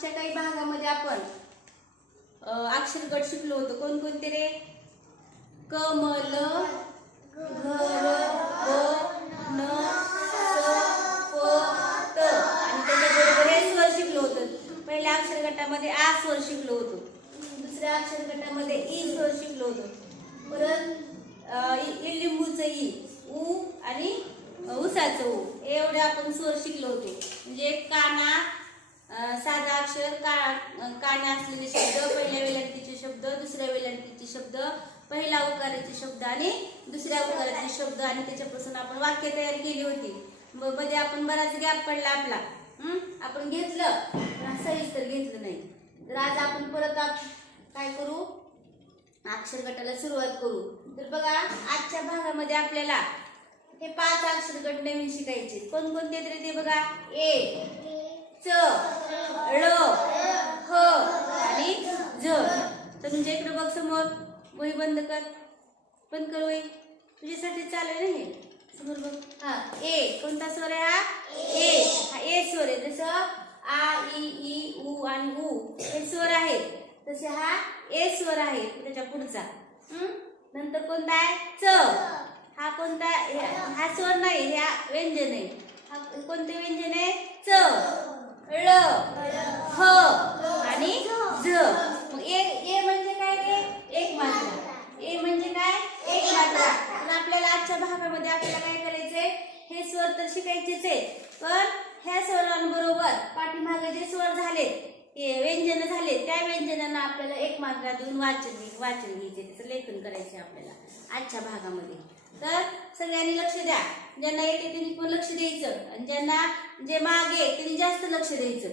मागच्या काही भागामध्ये आपण अक्षरगट शिकलो होतो. कोणकोणते रे? कमल घर ग न प आणि त्याच्याबरोबर हे स्वर शिकलो होतो. पहिल्या अक्षरगटामध्ये आ स्वर शिकलो होतो. दुसऱ्या अक्षरगटामध्ये ई स्वर शिकलो होतो. परत अ, ई उ आणि उसाचं उ. एवढे आपण स्वर शिकलो होतो. म्हणजे काना साधा अक्षर का काना असलेले शब्द पहिल्या वेलांटीचे शब्द दुसऱ्या वेलांटीचे शब्द पहिला उकाराचे शब्द आणि दुसऱ्या उकाराचे शब्द आणि त्याच्यापासून आपण वाक्य तयार केली होती. मध्ये आपण बराच गॅप पडला आपला. हम्म आपण घेतलं पण सविस्तर घेतलं नाही. तर आज आपण परत काय करू? अक्षर गटाला सुरुवात करू. तर बघा आजच्या भागामध्ये आपल्याला हे पाच अक्षर गट नवीन शिकायचे. कोणकोणते तरी ते बघा? ए च ळ ह आणि ज. तर म्हणजे इकडे बघ समोर वही बंद कर. बंद कर वही. तुझ्यासाठी चालेल ना हे? समोर बघ. हा ए. कोणता स्वर आहे हा? ए. हा ए स्वर आहे. जसं आ ई ई उ आणि उ हे स्वर आहे. तसे हा ए स्वर आहे. त्याच्या पुढचा. नंतर कोणता आहे? च. हा कोणता हा स्वर नाही. ह्या व्यंजन आहे. हा कोणते व्यंजन आहे? च. ळ ह आणि झ मग ए ए म्हणजे काय रे? एक मात्रा. ए म्हणजे काय? एक मात्रा. पण आपल्याला आजच्या भागामध्ये आपल्याला काय करायचंय? हे स्वर तर शिकायचेच आहे पण ह्या स्वरांबरोबर पाठीमागे जे स्वर झाले व्यंजन झाले त्या व्यंजनांना आपल्याला एक मात्रा देऊन वाचन वाचन घ्यायचे त्याचं लेखन करायचे आपल्याला आजच्या भागामध्ये. तर सगळ्यांनी लक्ष द्या. ज्यांना येते त्यांनी पण लक्ष द्यायचं आणि ज्यांना जे मागे त्यांनी जास्त लक्ष द्यायचं.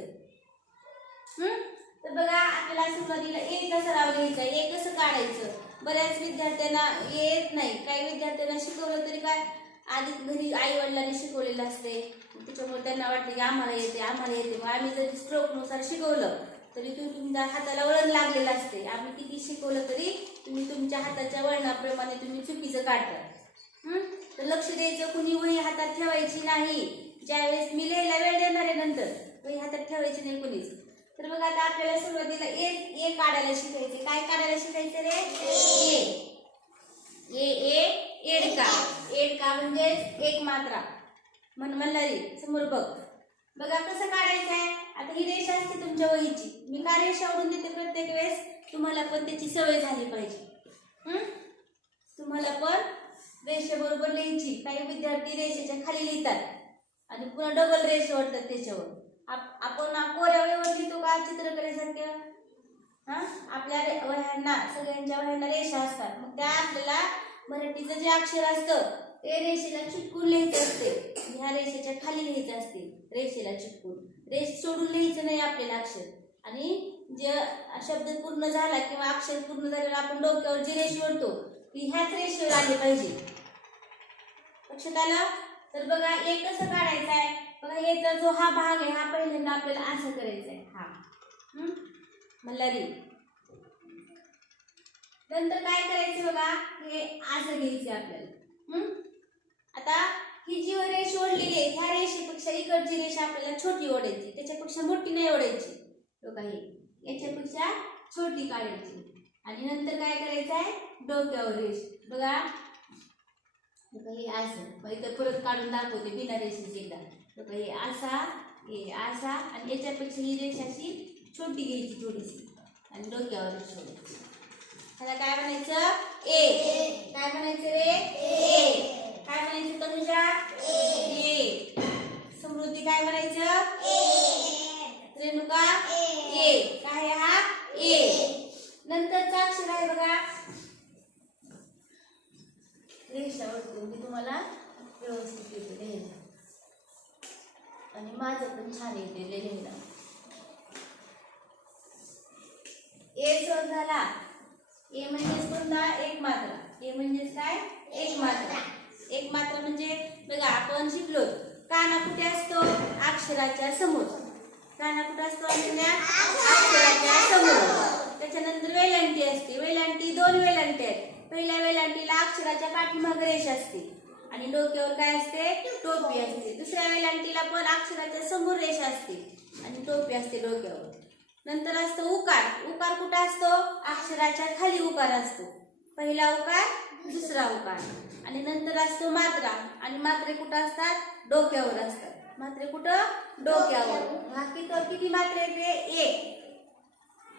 हम्म तर बघा आपल्याला सुरुवातीला एक सराव घ्यायचा. एक कसं काढायचं? बऱ्याच विद्यार्थ्यांना येत नाही. काही विद्यार्थ्यांना शिकवलं तरी काय? आधी घरी आई वडिलांनी शिकवलेलं असते. त्याच्यामुळे त्यांना वाटते की आम्हाला येते आम्हाला येते. मग आम्ही जरी स्ट्रोकनुसार शिकवलं तरी तुम्ही तुमच्या हाताला वळण लागलेलं असते. आम्ही किती शिकवलं तरी तुम्ही तुमच्या हाताच्या वळणाप्रमाणे तुम्ही चुकीचं काढता. तर लक्ष द्यायचं कुणी वही हातात ठेवायची नाही. ज्यावेळेस मी लिहायला वेळ देणार आहे नंतर वही हातात ठेवायची नाही कुणीच. तर मग आता आपल्याला सुरुवातीला ए ए काढायला शिकायचे काय काढायला शिकायचं रे? ए. ए ए एडका. एडका म्हणजे एक मात्रा. म्हण मल्हारी समोर बघ. बघा कसं काढायचं आहे आता ही रेषा असते तुमच्या वहीची. मी का रेषा ओढून देते प्रत्येक वेळेस? तुम्हाला पण त्याची सवय झाली पाहिजे. तुम्हाला पण रेषेबरोबर लिहायची काही विद्यार्थी रेषेच्या खाली लिहितात. आणि पुन्हा डबल रेष वाटतात त्याच्यावर. आपण कोऱ्या लिहितो का चित्रकलेसारख्या हा? आपल्या रे- वह्यांना सगळ्यांच्या वह्यांना रेषा असतात. मग त्या आपल्याला मराठीचं जे अक्षर असतं ते रेषेला चिटकून लिहायचं असते. ह्या रेषेच्या खाली लिहायचं असते. रेषेला चिटकून. रेष सोडून लिहायचं नाही आपल्याला अक्षर. आणि जे शब्द पूर्ण झाला किंवा अक्षर पूर्ण झाल्यावर आपण डोक्यावर जी रेष ओढतो ती ह्याच रेषेवर आली पाहिजे. लक्षात आलं तर बघा एक कसं काढायचं आहे. बघा याचा जो हा भाग आहे हा पहिल्यांदा आपल्याला असं करायचा आहे. हा. हं? मल्हारी नंतर काय करायचं बघा? हे असं घ्यायचं आपल्याला. आता ही जी रेष ओढलेली आहे ह्या रेषेपेक्षा इकडची रेष आपल्याला छोटी ओढायची. त्याच्यापेक्षा मोठी नाही ओढायची. बघा हे. याच्यापेक्षा छोटी काढायची. आणि नंतर काय करायचं आहे? डोक्यावर रेष. बघा. हे असं मग इथं परत काढून दाखवते बिना रेषेची एकदा. हे असा हे असा आणि याच्यापेक्षा ही रेष अशी छोटी घ्यायची थोडीशी. आणि डोक्यावर सोडायची. त्याला काय म्हणायचं? ए. काय म्हणायचं रे? ए. काय म्हणायचं तनुजा? ए समृद्धी काय म्हणायचं रेणुका ए काय आहे हा ए नंतरचा अक्षर आहे बघा रेषा वरती मी तुम्हाला व्यवस्थित येते लिहायला आणि माझं पण छान येते लिहायला ए सर झाला ए म्हणजेच कोणता एक मात्रा ए म्हणजेच काय एक मात्रा एक मात्रा म्हणजे बघा आपण शिकलो काना कुठे असतो अक्षराच्या समोर. काना कुठं असतो? अक्षराच्या समोर. त्याच्यानंतर वेलांटी असते. वेलांटी दोन वेलांटी आहेत. पहिल्या वेलांटीला अक्षराच्या पाठीमाग रेष असते. आणि डोक्यावर काय असते? टोपी असते. दुसऱ्या वेलांटीला पण अक्षराच्या समोर रेष असते. आणि टोपी असते डोक्यावर. नंतर असतो उकार. उकार कुठं असतो? अक्षराच्या खाली उकार असतो. पहिला उकार दुसरा उकार. आणि नंतर असतो मात्रा. आणि मात्रे कुठं असतात? डोक्यावर असतात. मात्रे कुठं? डोक्यावर. बाकी तर किती मात्रे येते एक.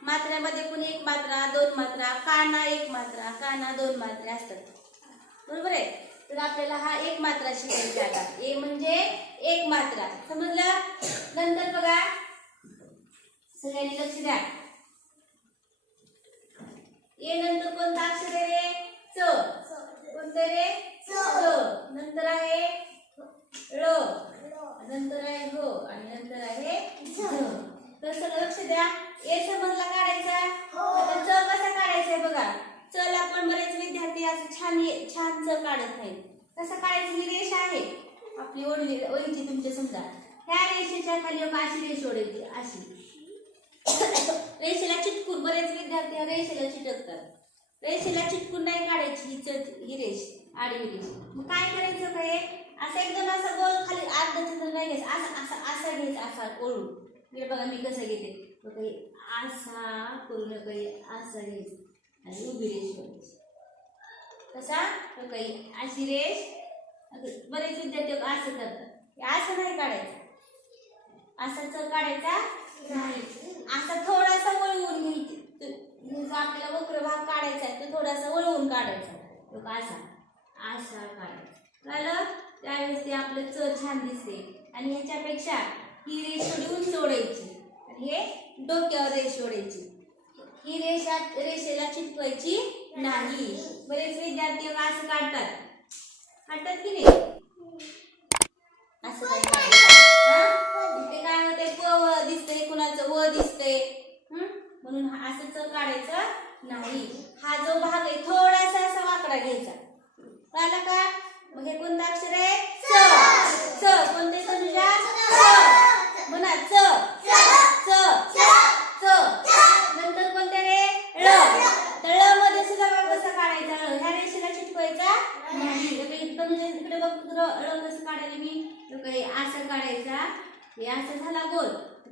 मात्र्यामध्ये पण एक मात्रा दोन मात्रा काना एक मात्रा काना दोन मात्रे असतात. बरोबर आहे? तर आपल्याला हा एक मात्रा शिकायची आता. ए म्हणजे एक मात्रा समजलं? नंतर बघा. सगळ्यांनी लक्ष द्या. ए नंतर कोणता अक्षर रे? च. कोणतं रे? च. नंतर आहे ळ नंतर आहे हो आणि नंतर आहे झ तर सगळं लक्ष द्या. ए समजला काढायचा आता च कसा काढायचा आहे बघा. चला पण बरेच विद्यार्थी असं छान छान च काढत नाहीत कसं काढायचं ही रेष आहे. आपली ओढली ओळीची तुमच्या समजा. ह्या रेषेच्या खाली अशी रेष ओढायची अशी. रेषेला चिटकून बरेच विद्यार्थी रेषेला चिटकतात. रेषेला चिटकून नाही काढायची ही ही रेष आडवी रेष. मग काय करायचं काय असं एकदम असं गोल खाली अर्धा चंद्र नाही घ्यायचं. असं असं असं घ्यायचं असा ओळून इकडे बघा मी कसं घेते. मग काही असा करू काही असं घ्यायचं. आणि उभी रेष करायची. कसा काही अशी रेष. बरेच विद्यार्थी असं करतात. हे असं नाही काढायचं. असाच चल काढायचा नाही. असा थोडासा वळवून घ्यायची. जो आपल्याला वक्र भाग काढायचा आहे तो थोडासा वळवून काढायचा. तो का असा. असा काढायचा. कळलं त्यावेळेस ते आपलं च छान दिसते. आणि ह्याच्यापेक्षा ही रेष थोडी सोडायची. आणि हे डोक्यावर रेष ओढायची ही रेषा रेषेला चिटकवायची नाही. बरेच विद्यार्थी असं काढतात. काढतात की नाही? असं ते काय होते प व दिसतंय कुणाचं? व दिसतंय. म्हणून असं च काढायचं नाही. हा जो भाग आहे थोडासा असा वाकडा घ्यायचा. कळलं का? मग हे कोणतं अक्षर आहे? च. च. कोणते तनुजा च. म्हणा च. च. च. नंतर कोणते रे? ळ. मध्ये सुद्धा कसं काढायचा. ह्या रेषेला चिटकवायचा? नाही. तनुजा बघ तुला ळ कसं काढायला मी? काही असं काढायचा. हे असं झाला गोल.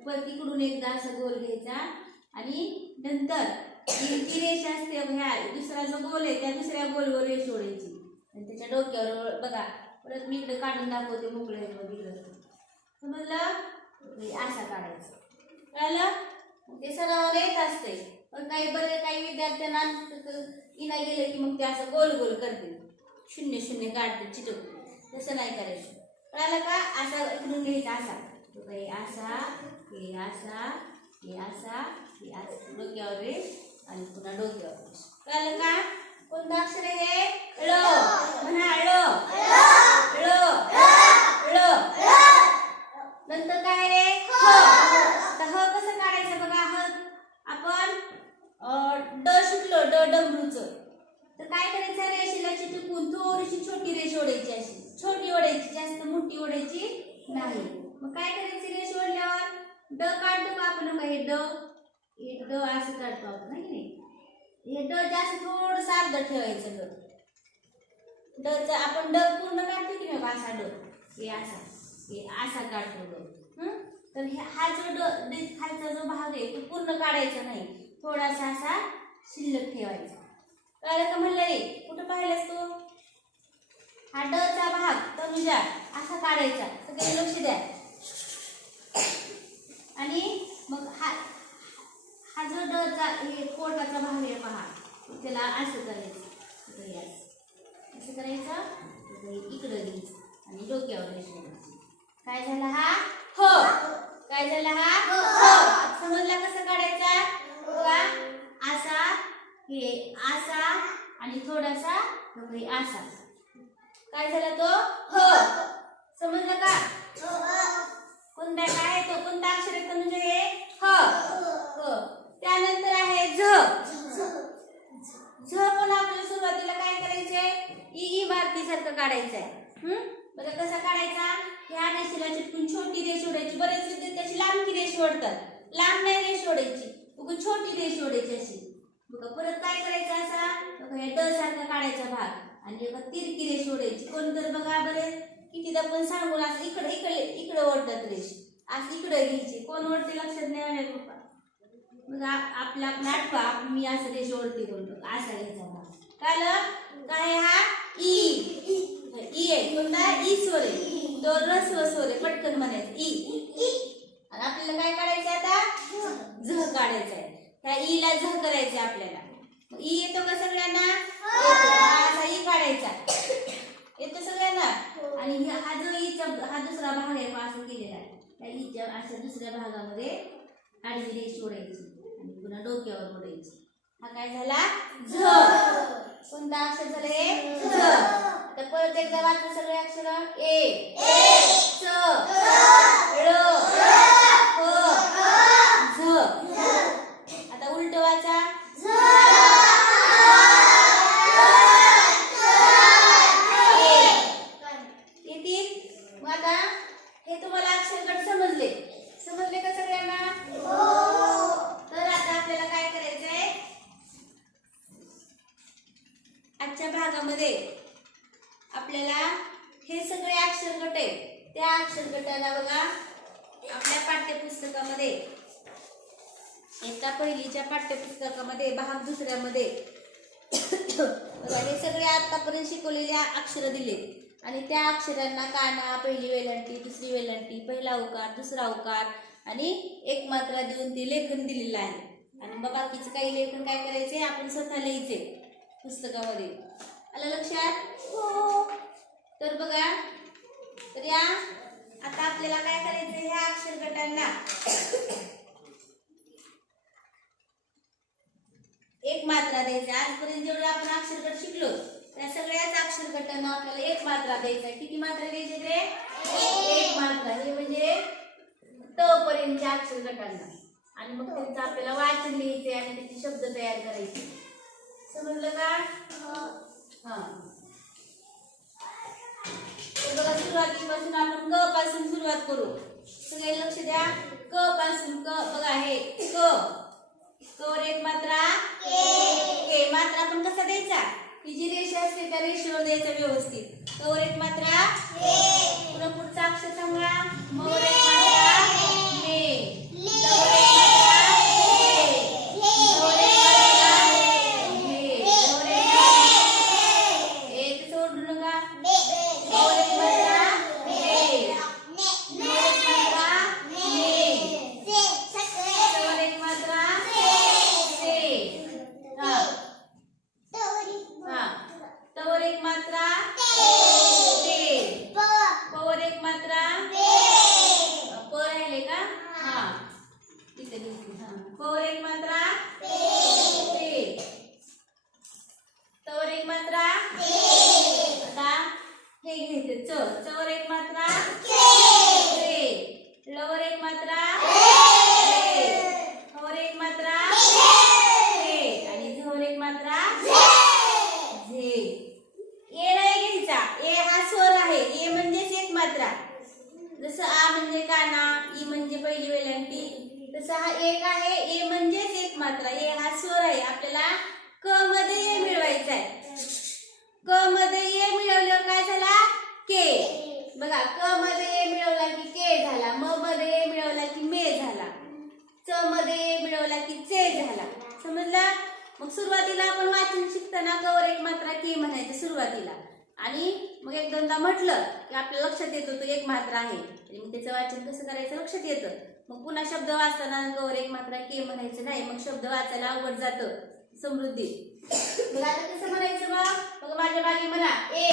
परत इकडून एकदा असं गोल घ्यायचा. आणि नंतर ही जी रेष असते ह्या दुसरा जो गोल आहे त्या दुसऱ्या गोलवर रेष ओढायची आणि त्याच्या डोक्यावर बघा परत मी इकडे काढून दाखवते मोकळे इकडं समजलं असा काढायचं. कळलं? मग ते सरावाला येत असते. पण काही बरे काही विद्यार्थ्यांना इना गेलं की मग ते असं गोल गोल करते शून्य शून्य काढते चिटकते तसं नाही करायचं. कळालं का? असा इकडून घ्यायचा असा तो काही असा हे असा हे असा हे असा डोक्यावर आणि पुन्हा डोक्यावर. कळालं का? कोणतं अक्षर आहे हे ळ. म्हणा ळ. ळ. ळ. नंतर काय रे ह. तर ह कसं काढायचं बघा ह. आपण ड शिकलो ड डमरूच तर काय करायचं रेषेला चिटकून थोडीशी छोटी रेष ओढायची अशी. छोटी ओढायची जास्त मोठी ओढायची नाही. मग काय करायची रेष ओढल्यावर? ड काढतो का आपण? हे ड. ड असं काढतो आपण नाही? हे ड जास्त थोडंसं अर्ध ठेवायचं ड. डच आपण ड पूर्ण काढतो की नाही बघा असा ड? हे असा. हे असा काढतो ड. तर हे हा जो ड ड- खालचा जो भाग आहे तो पूर्ण काढायचा नाही. थोडासा असा शिल्लक ठेवायचा. कळलं का म्हणलं रे कुठं पाहिलंस तू? हा डचा भाग तनुजा असा काढायचा. सगळे लक्ष द्या आणि मग हा डचा हे पोटाचा भाग आहे पहा. त्याला असं करायचं इकडे असं. करायचं इकडे घ्यायचं आणि डोक्यावर ओढायची. काय झाला हा? ह. काय झाला हा? ह. समजला कसं काढायचा? बघा. असा हे असा आणि थोडासा असा. काय झाला तो ह समजलं का कोणता काय आहे तो कोणता अक्षर आहे म्हणजे हे ह ह त्यानंतर आहे झ झ पण आपल्याला सुरुवातीला काय करायचंय इ इमारतीसारखं काढायचंय हम्म बघा कसा काढायचा ह्या रेषेला चिटकून छोटी रेष ओढायची बरेच विद्यार्थी अशी लांबकी रेष ओढतात लांब नाही रेष ओढायची बघा छोटी रेष ओढायची अशी बघा परत काय करायचं असा बघा हे ड सारखा काढायचा भाग. आणि एका तिरकी रेष ओढायची कोण तर बघा बरे कितीदा पण सांगून असं इकडे इकडे इकडे ओढतात रेष असं इकडे घ्यायची. कोण ओढते लक्षात नाही आलं पप्पा? मग आपला आपला आठवा. मी असं रेषेवरती बोलतो असा घ्यायचा भाग. कळलं काय हा? ई. ई आहे. कोणता? ई स्वर दोन तो रस्व स्वर पटकन म्हणायचं. ई. आणि आपल्याला काय काढायचं आता? झ काढायचं आहे. त्या ईला झ करायचं आपल्याला. ई येतो का सगळ्यांना. हा. असा ई काढायचा. येतो सगळ्यांना? आणि हे- हा जो ईचा हा दुसरा भाग आहे हा असं केलेला त्या ईच्या अशा दुसऱ्या भागामध्ये आडवी रेष ओढायची आणि पुन्हा डोक्यावर ओढायची. हा काय झाला? झ कोणता अक्षर झालं हे? झ आता परत एकदा वाचा सगळे अक्षर. ए. च. ळ क झ आता उलट वाचा येतील मग आता हे तुम्हाला अक्षरगट समजले समजले का सगळ्यांना तर आता आपल्याला काय करायचंय आजच्या भागामध्ये आपल्याला हे सगळे अक्षर गट आहेत त्या अक्षर गटाला बघा आपल्या पाठ्यपुस्तकामध्ये एका पहिलीच्या पाठ्यपुस्तकामध्ये भाग दुसऱ्यामध्ये. बघा हे सगळे आतापर्यंत शिकवलेले अक्षर दिले. आणि त्या अक्षरांना काना पहिली वेलांटी दुसरी वेलांटी पहिला उकार दुसरा उकार आणि एक मात्रा देऊन ते लेखन दिलेलं आहे. आणि मग बाकीचं काही लेखन काय करायचे आपण स्वतः लिहायचे पुस्तकामध्ये. आलं लक्षात? हो. तर बघा तर या आता आपल्याला काय करायचं ह्या अक्षर गटांना एक मात्रा द्यायची. आजपर्यंत जेवढे आपण अक्षरगट शिकलो त्या सगळ्याच अक्षरगटांना आपल्याला एक मात्रा द्यायचा आहे. किती मात्रा द्यायची रे एक मात्रा. हे म्हणजे त पर्यंतच्या अक्षरगटांना. आणि मग त्यांचं आपल्याला वाचन लिहायचे आणि त्याचे शब्द तयार करायचे. समजलं का? हा. बघा सुरुवातीपासून आपण क पासून सुरुवात करू. सगळे लक्ष द्या. क पासून क बघा हे क कवर एक मात्रा? के मात्रा आपण कसा द्यायचा? ती जी रेषा असते त्या रेषेवर द्यायचा व्यवस्थित. कवर एक मात्रा? पुन्हा पुढचा अक्षर सांगा. मोर एक मात्रा मे लवर एक मात्रा हे. लवर एक मात्रा हे. लवर एक मात्रा एक सोडू नका लवर एक मात्रा हे. लवर एक मात्रा मे लवर एक मात्रा से हा हा तवर एक मात्रा ते पवर एक मात्रा प राहिले का हा इथे लिहिते. हा. पवर एक मात्रा ते तवर एक मात्रा आता हे घ्यायचे च चवर एक मात्रा ते लवर एक मात्रा ते हवर एक मात्रा ते आणि झवर एक मात्रा झे ए नाही घ्यायचा ए हा स्वर आहे ए म्हणजेच एक मात्रा जसं आ म्हणजे काना ई म्हणजे पहिली वेलांटी तसं हा एक आहे ए म्हणजेच एक मात्रा ए हा स्वर आहे आपल्याला क मध्ये ए मिळवायचा आहे क मध्ये ए मिळवल्यावर काय झाला के बघा क मध्ये ए मिळवला की के झाला म मध्ये ए मिळवला की मे झाला च मध्ये ए मिळवला की चे झाला समजला मग सुरुवातीला आपण वाचन शिकताना कवर एक मात्रा के म्हणायचं सुरुवातीला. आणि मग एक दोनदा म्हटलं की आपल्या लक्षात येतो तो एक मात्रा आहे. आणि मग त्याचं वाचन कसं करायचं? लक्षात येतं. मग पुन्हा शब्द वाचताना कवर एक मात्रा के म्हणायचं नाही. मग शब्द वाचायला अवघड जातं. समृद्धी. मग आता कसं म्हणायचं मग मग माझ्या मागे म्हणा ए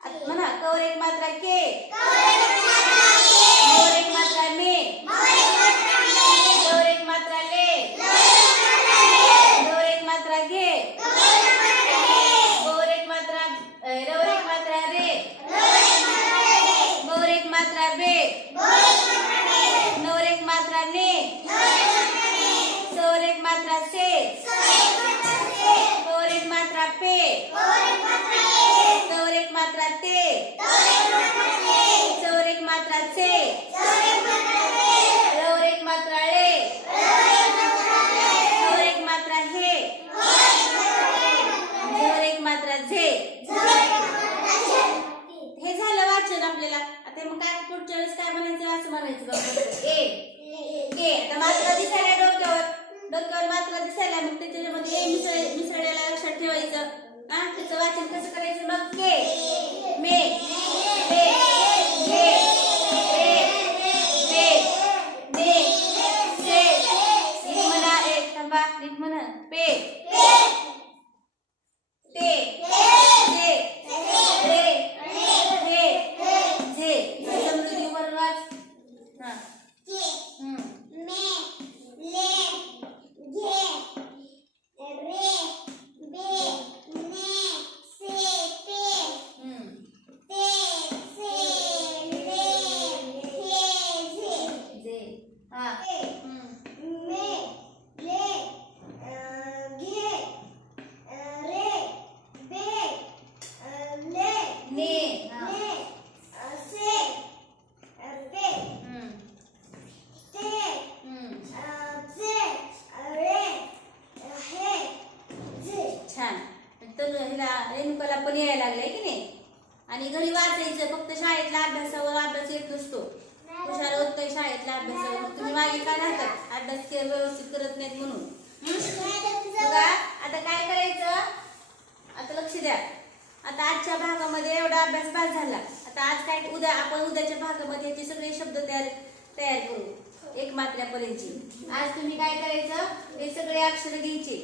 आता म्हणा कवर एक मात्रा के कवर एक मात्रा मे कवर एक मात्रा ले कवर एक मात्रा घे कवर एक मात्रा अ, रवर एक मात्रा रे कवर एक मात्रा बे नवर एक मात्रा ने सवर एक मात्रा से कवर एक मात्रा पे कवर एक मात्रा ते चवर एक मात्रा चे कर मात्रा दिसायला मग त्याच्यामध्ये मिसळ मिसळ्याला लक्षात ठेवायचं. हा त्याचं वाचन कसं करायचं मग? के मे ले घे ए पे ने से नीट म्हणा ए थांबा नीट म्हणा पे ते ते रे हे झे समृद्धी वर वाच हा हम्म. हम्म. झे हा हम्म. ने हा हम्म. हम्म. छान तर हिला रेणुकाला पण यायला लागलंय की नाही आणि घरी वाचायचं फक्त शाळेतला अभ्यासावर अभ्यास येत नसतो. हुशार होत नाही शाळेतला अभ्यासावर तुम्ही मागे का राहतात? अभ्यास व्यवस्थित करत नाहीत म्हणून. बघा आता काय करायचं? आता लक्ष द्या. आता आजच्या भागामध्ये एवढा अभ्यास पास झाला. आता आज काय उद्या आपण उद्याच्या भागामध्ये याचे सगळे शब्द तयार तयार करू. एक मात्र्यापर्यंतची. आज तुम्ही काय करायचं? हे सगळे अक्षर घ्यायचे.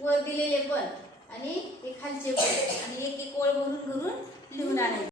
वर दिलेले पण. आणि हे खालचे आणि एक एक ओळ भरून भरून लिहून आणायचे.